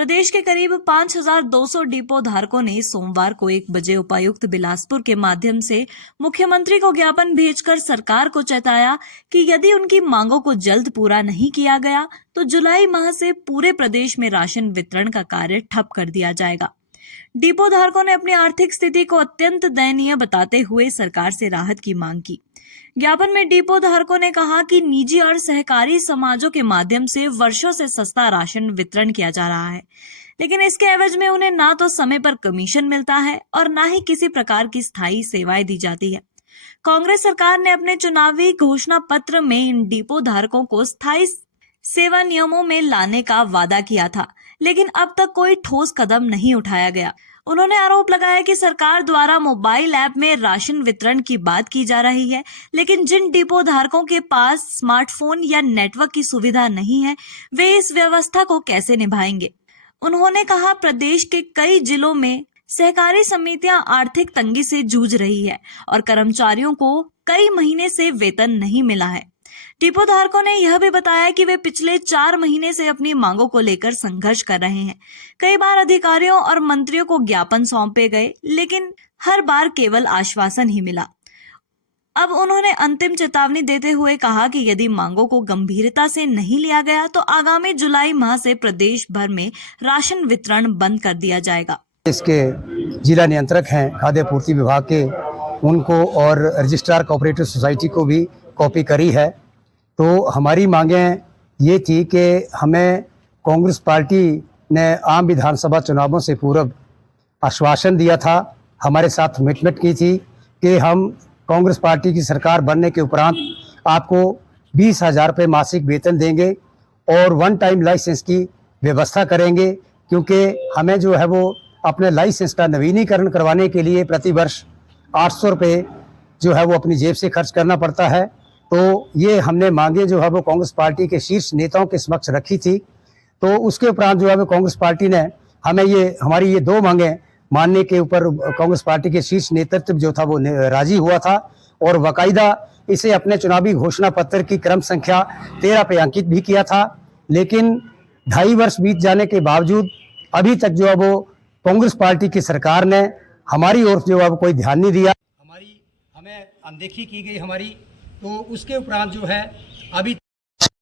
प्रदेश के करीब 5,200 डिपो धारकों ने सोमवार को 1 बजे उपायुक्त बिलासपुर के माध्यम से मुख्यमंत्री को ज्ञापन भेजकर सरकार को चेताया कि यदि उनकी मांगों को जल्द पूरा नहीं किया गया तो जुलाई माह से पूरे प्रदेश में राशन वितरण का कार्य ठप कर दिया जाएगा। डिपो धारकों ने अपनी आर्थिक स्थिति को अत्यंत दयनीय बताते हुए सरकार से राहत की मांग की। ज्ञापन में डिपो धारकों ने कहा कि निजी और सहकारी समाजों के माध्यम से वर्षों से सस्ता राशन वितरण किया जा रहा है, लेकिन इसके एवज में उन्हें ना तो समय पर कमीशन मिलता है और ना ही किसी प्रकार की स्थायी सेवाएं दी जाती है। कांग्रेस सरकार ने अपने चुनावी घोषणा पत्र में इन डिपो धारकों को स्थायी सेवा नियमों में लाने का वादा किया था, लेकिन अब तक कोई ठोस कदम नहीं उठाया गया। उन्होंने आरोप लगाया कि सरकार द्वारा मोबाइल ऐप में राशन वितरण की बात की जा रही है, लेकिन जिन डिपो धारकों के पास स्मार्टफोन या नेटवर्क की सुविधा नहीं है, वे इस व्यवस्था को कैसे निभाएंगे। उन्होंने कहा, प्रदेश के कई जिलों में सहकारी समितियां आर्थिक तंगी से जूझ रही है और कर्मचारियों को कई महीने से वेतन नहीं मिला है। डिपो धारकों ने यह भी बताया कि वे पिछले 4 महीने से अपनी मांगों को लेकर संघर्ष कर रहे हैं। कई बार अधिकारियों और मंत्रियों को ज्ञापन सौंपे गए, लेकिन हर बार केवल आश्वासन ही मिला। अब उन्होंने अंतिम चेतावनी देते हुए कहा कि यदि मांगों को गंभीरता से नहीं लिया गया तो आगामी जुलाई माह से प्रदेश भर में राशन वितरण बंद कर दिया जाएगा। इसके जिला नियंत्रक हैं खाद्य पूर्ति विभाग के, उनको और रजिस्ट्रार कोऑपरेटिव सोसाइटी को भी कॉपी करी है। तो हमारी मांगें ये थी कि हमें कांग्रेस पार्टी ने आम विधानसभा चुनावों से पूर्व आश्वासन दिया था, हमारे साथ कमिटमेंट की थी कि हम कांग्रेस पार्टी की सरकार बनने के उपरांत आपको 20,000 रुपये मासिक वेतन देंगे और 1 टाइम लाइसेंस की व्यवस्था करेंगे, क्योंकि हमें जो है वो अपने लाइसेंस का नवीनीकरण करवाने के लिए प्रतिवर्ष 800 रुपये जो है वो अपनी जेब से खर्च करना पड़ता है। तो ये हमने मांगे जो है वो कांग्रेस पार्टी के शीर्ष नेताओं के समक्ष रखी थी। तो उसके उपरांत जो है वो कांग्रेस पार्टी ने हमें हमारी ये 2 मांगें मानने के ऊपर कांग्रेस पार्टी के शीर्ष नेतृत्व जो था वो राजी हुआ था और बाकायदा इसे अपने चुनावी घोषणा पत्र की क्रम संख्या 13 पे अंकित भी किया था। लेकिन 2.5 वर्ष बीत जाने के बावजूद अभी तक जो है वो कांग्रेस पार्टी की सरकार ने हमारी ओर जो है वो कोई ध्यान नहीं दिया। हमें अनदेखी की गई हमारी। तो उसके उपरांत जो है अभी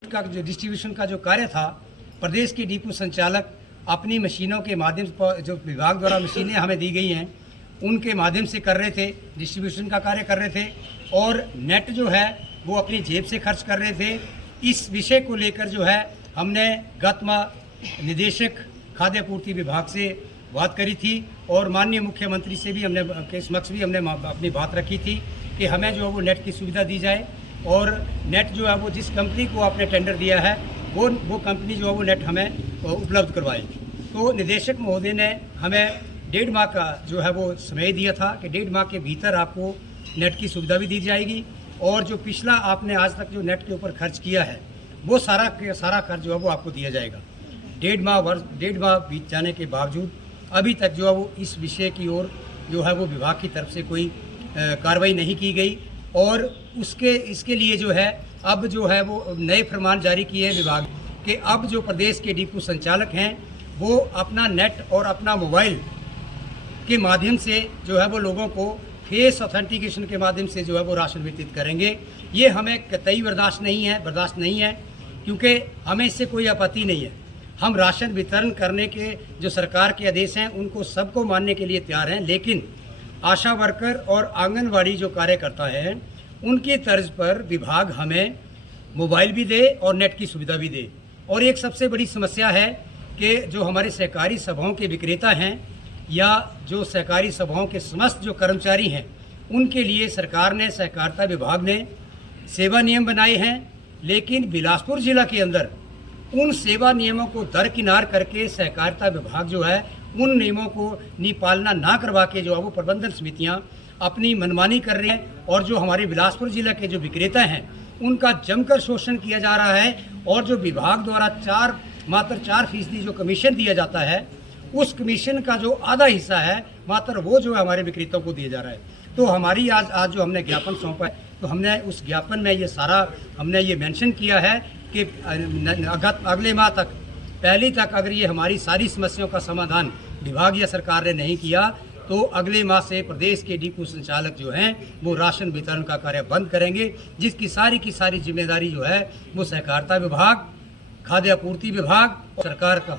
का जो डिस्ट्रीब्यूशन का जो कार्य था, प्रदेश के डिपो संचालक अपनी मशीनों के माध्यम से, जो विभाग द्वारा मशीनें हमें दी गई हैं उनके माध्यम से कर रहे थे, डिस्ट्रीब्यूशन का कार्य कर रहे थे और नेट जो है वो अपनी जेब से खर्च कर रहे थे। इस विषय को लेकर जो है हमने गत माह निदेशक खाद्य पूर्ति विभाग से बात करी थी और माननीय मुख्यमंत्री से भी के समक्ष भी हमने अपनी बात रखी थी कि हमें जो है वो नेट की सुविधा दी जाए और नेट जो है वो जिस कंपनी को आपने टेंडर दिया है वो कंपनी जो है वो नेट हमें उपलब्ध करवाए। तो निदेशक महोदय ने हमें 1.5 माह का जो है वो समय दिया था कि 1.5 माह के भीतर आपको नेट की सुविधा भी दी जाएगी और जो पिछला आपने आज तक जो नेट के ऊपर खर्च किया है वो सारा खर्च जो है वो आपको दिया जाएगा। 1.5 माह बीत जाने के बावजूद अभी तक जो है वो इस विषय की ओर जो है वो विभाग की तरफ से कोई कार्रवाई नहीं की गई और इसके लिए जो है अब जो है वो नए फरमान जारी किए हैं विभाग के। अब जो प्रदेश के डिपो संचालक हैं वो अपना नेट और अपना मोबाइल के माध्यम से जो है वो लोगों को फेस ऑथेंटिकेशन के माध्यम से जो है वो राशन वितरित करेंगे। ये हमें कतई बर्दाश्त नहीं है, क्योंकि हमें इससे कोई आपत्ति नहीं है। हम राशन वितरण करने के जो सरकार के आदेश हैं उनको सबको मानने के लिए तैयार हैं, लेकिन आशा वर्कर और आंगनवाड़ी जो कार्यकर्ता हैं उनकी तर्ज पर विभाग हमें मोबाइल भी दे और नेट की सुविधा भी दे। और एक सबसे बड़ी समस्या है कि जो हमारे सहकारी सभाओं के विक्रेता हैं या जो सहकारी सभाओं के समस्त जो कर्मचारी हैं उनके लिए सरकार ने, सहकारिता विभाग ने सेवा नियम बनाए हैं, लेकिन बिलासपुर जिला के अंदर उन सेवा नियमों को दरकिनार करके सहकारिता विभाग जो है उन नियमों को पालना ना करवा के जो है वो प्रबंधन समितियां अपनी मनमानी कर रही हैं और जो हमारे बिलासपुर जिला के जो विक्रेता हैं उनका जमकर शोषण किया जा रहा है और जो विभाग द्वारा मात्र 4% जो कमीशन दिया जाता है उस कमीशन का जो आधा हिस्सा है मात्र वो जो है हमारे विक्रेताओं को दिया जा रहा है। तो हमारी आज जो हमने ज्ञापन सौंपा है तो हमने उस ज्ञापन में ये सारा हमने ये मेंशन किया है कि अगले माह तक पहली तक अगर ये हमारी सारी समस्याओं का समाधान विभाग या सरकार ने नहीं किया तो अगले माह से प्रदेश के डिपो संचालक जो हैं वो राशन वितरण का कार्य बंद करेंगे, जिसकी सारी की सारी जिम्मेदारी जो है वो सहकारिता विभाग, खाद्य आपूर्ति विभाग, सरकार का